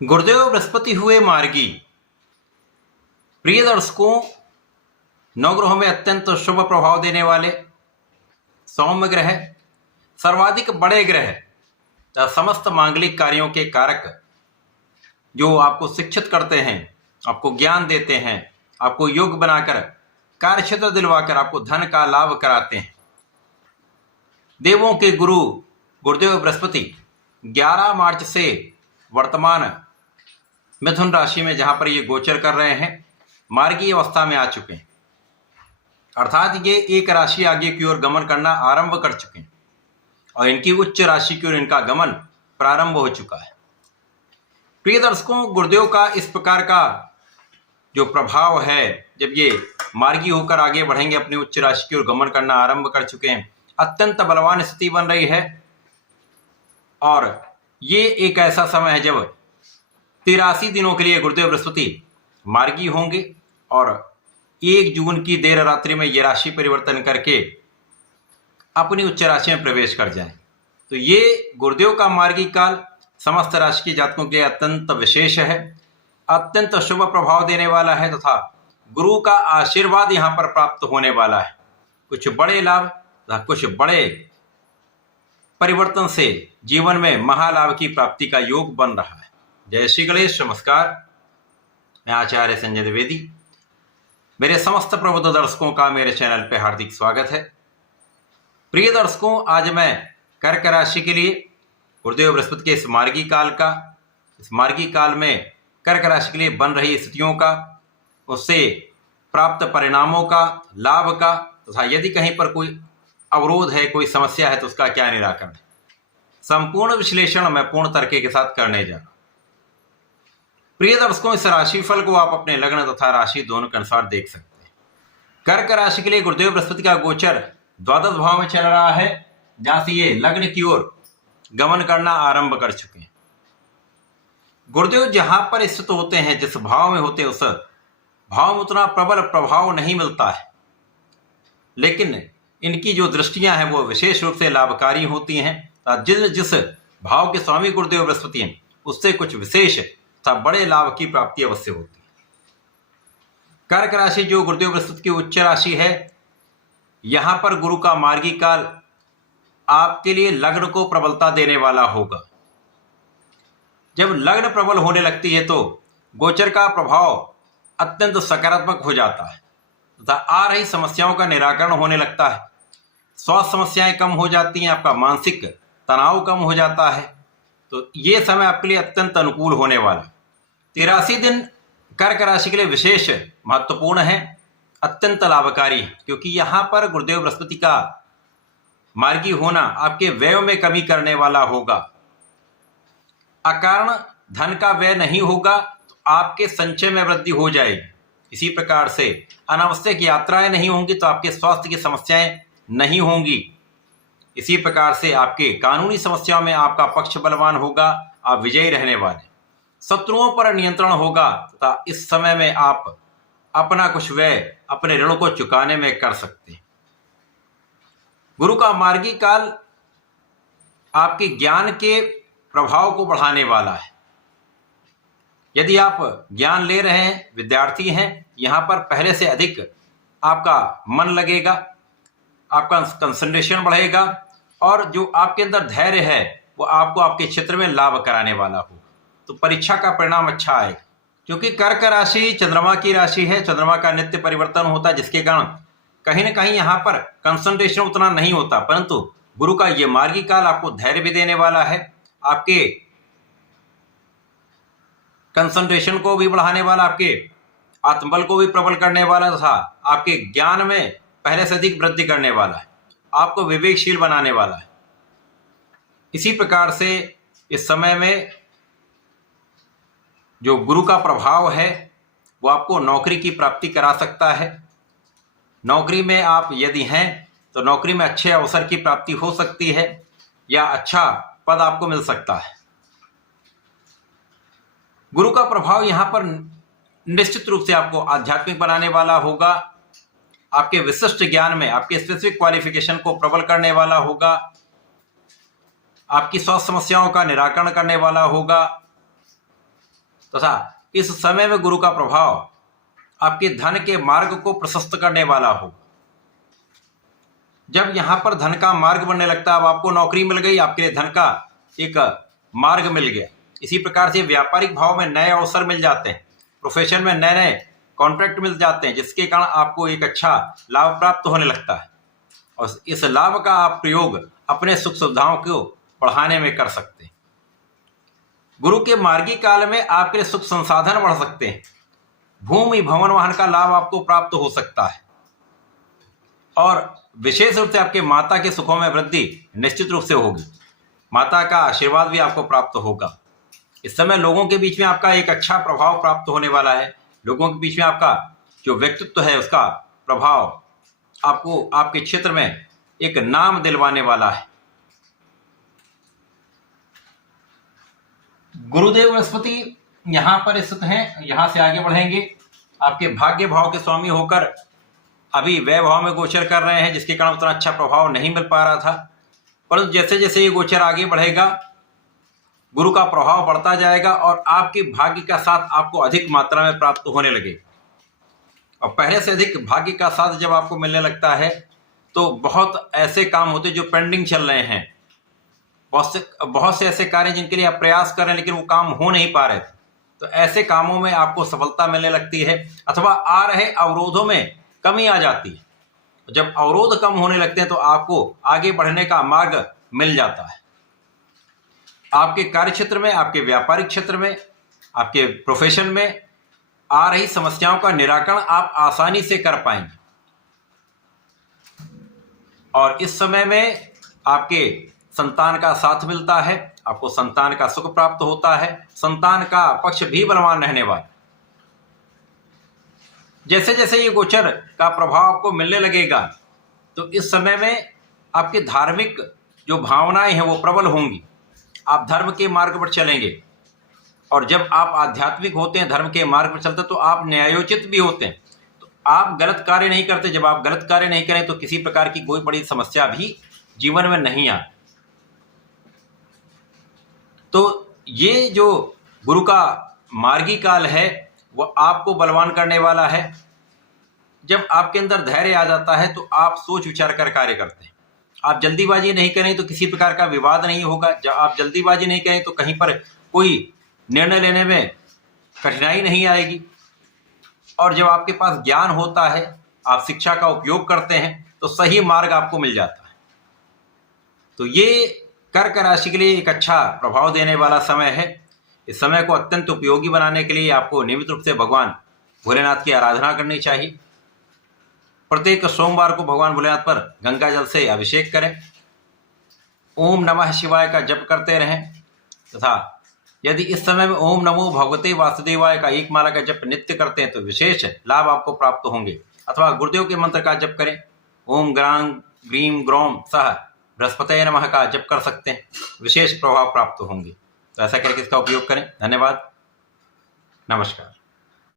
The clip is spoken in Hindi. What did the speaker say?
गुरुदेव बृहस्पति हुए मार्गी। प्रिय दर्शकों, नवग्रहों में अत्यंत शुभ प्रभाव देने वाले सौम्य ग्रह, सर्वाधिक बड़े ग्रह तथा समस्त मांगलिक कार्यों के कारक, जो आपको शिक्षित करते हैं, आपको ज्ञान देते हैं, आपको योग बनाकर कार्य क्षेत्र दिलवाकर आपको धन का लाभ कराते हैं। देवों के गुरु गुरुदेव बृहस्पति 11 मार्च से वर्तमान मिथुन राशि में जहां पर ये गोचर कर रहे हैं, मार्गी अवस्था में आ चुके हैं। अर्थात ये एक राशि आगे की ओर गमन करना आरंभ कर चुके हैं और इनकी उच्च राशि की ओर इनका गमन प्रारंभ हो चुका है। प्रिय दर्शकों, गुरुदेव का इस प्रकार का जो प्रभाव है, जब ये मार्गी होकर आगे बढ़ेंगे, अपनी उच्च राशि की ओर गमन करना आरंभ कर चुके हैं, अत्यंत बलवान स्थिति बन रही है। और ये एक ऐसा समय है जब 83 दिनों के लिए गुरुदेव बृहस्पति मार्गी होंगे और 1 जून की देर रात्रि में ये राशि परिवर्तन करके अपनी उच्च राशि में प्रवेश कर जाएं। तो ये गुरुदेव का मार्गी काल समस्त राशि के जातकों के लिए अत्यंत विशेष है, अत्यंत शुभ प्रभाव देने वाला है तथा गुरु का आशीर्वाद यहाँ पर प्राप्त होने वाला है। कुछ बड़े लाभ तथा कुछ बड़े परिवर्तन से जीवन में महालाभ की प्राप्ति का योग बन रहा है। जय श्री गणेश। नमस्कार, मैं आचार्य संजय द्विवेदी। मेरे समस्त प्रबुद्ध दर्शकों का मेरे चैनल पे हार्दिक स्वागत है। प्रिय दर्शकों, आज मैं कर्क राशि के लिए गुरुदेव बृहस्पति के इस मार्गी काल में कर्क राशि के लिए बन रही स्थितियों का, उससे प्राप्त परिणामों का, लाभ का तथा यदि कहीं पर कोई अवरोध है, कोई समस्या है तो उसका क्या निराकरण है, संपूर्ण विश्लेषण मैं पूर्ण तरीके के साथ करने जा रहा हूं। प्रिय दर्शकों, इस राशिफल को आप अपने लग्न तथा राशि दोनों के अनुसार देख सकते हैं। कर्क राशि के लिए गुरुदेव बृहस्पति का गोचर द्वादश भाव में चल रहा है, जहां से ये लग्न की ओर गमन करना आरंभ कर चुके हैं। गुरुदेव जहां पर स्थित होते हैं, जिस भाव में होते हैं, उस भाव में उतना प्रबल प्रभाव नहीं मिलता है, लेकिन इनकी जो दृष्टियां हैं वो विशेष रूप से लाभकारी होती हैं। जिस भाव के स्वामी गुरुदेव बृहस्पति हैं, उससे कुछ विशेष तथा बड़े लाभ की प्राप्ति अवश्य होती है। कर्क राशि जो गुरुदेव बृहस्पति की उच्च राशि है, यहां पर गुरु का मार्गी काल आपके लिए लग्न को प्रबलता देने वाला होगा। जब लग्न प्रबल होने लगती है तो गोचर का प्रभाव अत्यंत सकारात्मक हो जाता है तथा आ रही समस्याओं का निराकरण होने लगता है। स्वास्थ्य समस्याएं कम हो जाती हैं, आपका मानसिक तनाव कम हो जाता है। तो ये समय आपके लिए अत्यंत अनुकूल होने वाला। 83 दिन कर्क राशि के लिए विशेष महत्वपूर्ण है, अत्यंत लाभकारी, क्योंकि यहाँ पर गुरुदेव बृहस्पति का मार्गी होना आपके व्यय में कमी करने वाला होगा। अकारण धन का व्यय नहीं होगा तो आपके संचय में वृद्धि हो जाएगी। इसी प्रकार से अनावश्यक यात्राएं नहीं होंगी तो आपके स्वास्थ्य की समस्याएं नहीं होंगी। इसी प्रकार से आपके कानूनी समस्याओं में आपका पक्ष बलवान होगा, आप विजयी रहने वाले। शत्रुओं पर नियंत्रण होगा तथा इस समय में आप अपना कुछ व्यय अपने ऋणों को चुकाने में कर सकते हैं। गुरु का मार्गी काल आपके ज्ञान के प्रभाव को बढ़ाने वाला है। यदि आप ज्ञान ले रहे हैं, विद्यार्थी हैं, यहाँ पर पहले से अधिक आपका मन लगेगा, आपका कंसंट्रेशन बढ़ेगा और जो आपके अंदर धैर्य है वो आपको आपके क्षेत्र में लाभ कराने वाला होगा। तो परीक्षा का परिणाम अच्छा आएगा, क्योंकि कर्क राशि चंद्रमा की राशि है, चंद्रमा का नित्य परिवर्तन होता है, जिसके कारण कहीं ना कहीं यहाँ पर कंसंट्रेशन उतना नहीं होता। परंतु गुरु का ये मार्गी काल आपको धैर्य भी देने वाला है, आपके कंसंट्रेशन को भी बढ़ाने वाला, आपके आत्मबल को भी प्रबल करने वाला तथा आपके ज्ञान में पहले से अधिक वृद्धि करने वाला है, आपको विवेकशील बनाने वाला है। इसी प्रकार से इस समय में जो गुरु का प्रभाव है वो आपको नौकरी की प्राप्ति करा सकता है। नौकरी में आप यदि हैं तो नौकरी में अच्छे अवसर की प्राप्ति हो सकती है या अच्छा पद आपको मिल सकता है। गुरु का प्रभाव यहाँ पर निश्चित रूप से आपको आध्यात्मिक बनाने वाला होगा, आपके विशिष्ट ज्ञान में आपके स्पेसिफिक क्वालिफिकेशन को प्रबल करने वाला होगा, आपकी स्वास्थ्य समस्याओं का निराकरण करने वाला होगा, तथा इस समय में गुरु का प्रभाव आपके धन के मार्ग को प्रशस्त करने वाला हो। जब यहां पर धन का मार्ग बनने लगता है, अब आपको नौकरी मिल गई, आपके लिए धन का एक मार्ग मिल गया। इसी प्रकार से व्यापारिक भाव में नए अवसर मिल जाते हैं, प्रोफेशन में नए नए कॉन्ट्रैक्ट मिल जाते हैं, जिसके कारण आपको एक अच्छा लाभ प्राप्त होने लगता है और इस लाभ का आप प्रयोग अपने सुख सुविधाओं को बढ़ाने में कर सकते हैं। गुरु के मार्गी काल में आपके सुख संसाधन बढ़ सकते हैं, भूमि भवन वाहन का लाभ आपको प्राप्त हो सकता है और विशेष रूप से आपके माता के सुखों में वृद्धि निश्चित रूप से होगी। माता का आशीर्वाद भी आपको प्राप्त होगा। इस समय लोगों के बीच में आपका एक अच्छा प्रभाव प्राप्त होने वाला है। लोगों के बीच में आपका जो व्यक्तित्व है उसका प्रभाव आपको आपके क्षेत्र में एक नाम दिलवाने वाला है। गुरुदेव बृहस्पति यहां पर स्थित हैं। यहां से आगे बढ़ेंगे, आपके भाग्य भाव के स्वामी होकर अभी व्यय भाव में गोचर कर रहे हैं, जिसके कारण उतना अच्छा प्रभाव नहीं मिल पा रहा था। परंतु जैसे जैसे ये गोचर आगे बढ़ेगा, गुरु का प्रभाव बढ़ता जाएगा और आपके भाग्य का साथ आपको अधिक मात्रा में प्राप्त होने लगेगा। और पहले से अधिक भाग्य का साथ जब आपको मिलने लगता है तो बहुत ऐसे काम होते जो पेंडिंग चल रहे हैं, बहुत से ऐसे कार्य जिनके लिए आप प्रयास कर रहे हैं लेकिन वो काम हो नहीं पा रहे थे, तो ऐसे कामों में आपको सफलता मिलने लगती है अथवा आ रहे अवरोधों में कमी आ जाती है। जब अवरोध कम होने लगते हैं तो आपको आगे बढ़ने का मार्ग मिल जाता है। आपके कार्य क्षेत्र में, आपके व्यापारिक क्षेत्र में, आपके प्रोफेशन में आ रही समस्याओं का निराकरण आप आसानी से कर पाएंगे और इस समय में आपके संतान का साथ मिलता है, आपको संतान का सुख प्राप्त होता है, संतान का पक्ष भी बलवान रहने वाला। जैसे जैसे ये गोचर का प्रभाव आपको मिलने लगेगा तो इस समय में आपके धार्मिक जो भावनाएं हैं वो प्रबल होंगी। आप धर्म के मार्ग पर चलेंगे और जब आप आध्यात्मिक होते हैं, धर्म के मार्ग पर चलते, तो आप न्यायोचित भी होते हैं। तो आप गलत कार्य नहीं करते। जब आप गलत कार्य नहीं करें तो किसी प्रकार की कोई बड़ी समस्या भी जीवन में नहीं आती। तो ये जो गुरु का मार्गी काल है वो आपको बलवान करने वाला है। जब आपके अंदर धैर्य आ जाता है तो आप सोच विचार कर कार्य करते हैं। आप जल्दीबाजी नहीं करें तो किसी प्रकार का विवाद नहीं होगा। जब आप जल्दीबाजी नहीं करें तो कहीं पर कोई निर्णय लेने में कठिनाई नहीं आएगी। और जब आपके पास ज्ञान होता है, आप शिक्षा का उपयोग करते हैं तो सही मार्ग आपको मिल जाता है। तो ये कर्क राशि के लिए एक अच्छा प्रभाव देने वाला समय है। इस समय को अत्यंत उपयोगी बनाने के लिए आपको नियमित रूप से भगवान भोलेनाथ की आराधना करनी चाहिए। प्रत्येक सोमवार को भगवान भोलेनाथ पर गंगा जल से अभिषेक करें, ओम नमः शिवाय का जप करते रहें तथा यदि इस समय में ओम नमो भगवते वासुदेवाय का एक माला का जप नित्य करते हैं तो विशेष लाभ आपको प्राप्त होंगे। अथवा गुरुदेव के मंत्र का जप करें, ओम ग्रां ग्रीम ग्रौम सह बृहस्पतये नमः का जप कर सकते हैं, विशेष प्रभाव प्राप्त होंगे। तो ऐसा करके इसका उपयोग करें। धन्यवाद, नमस्कार।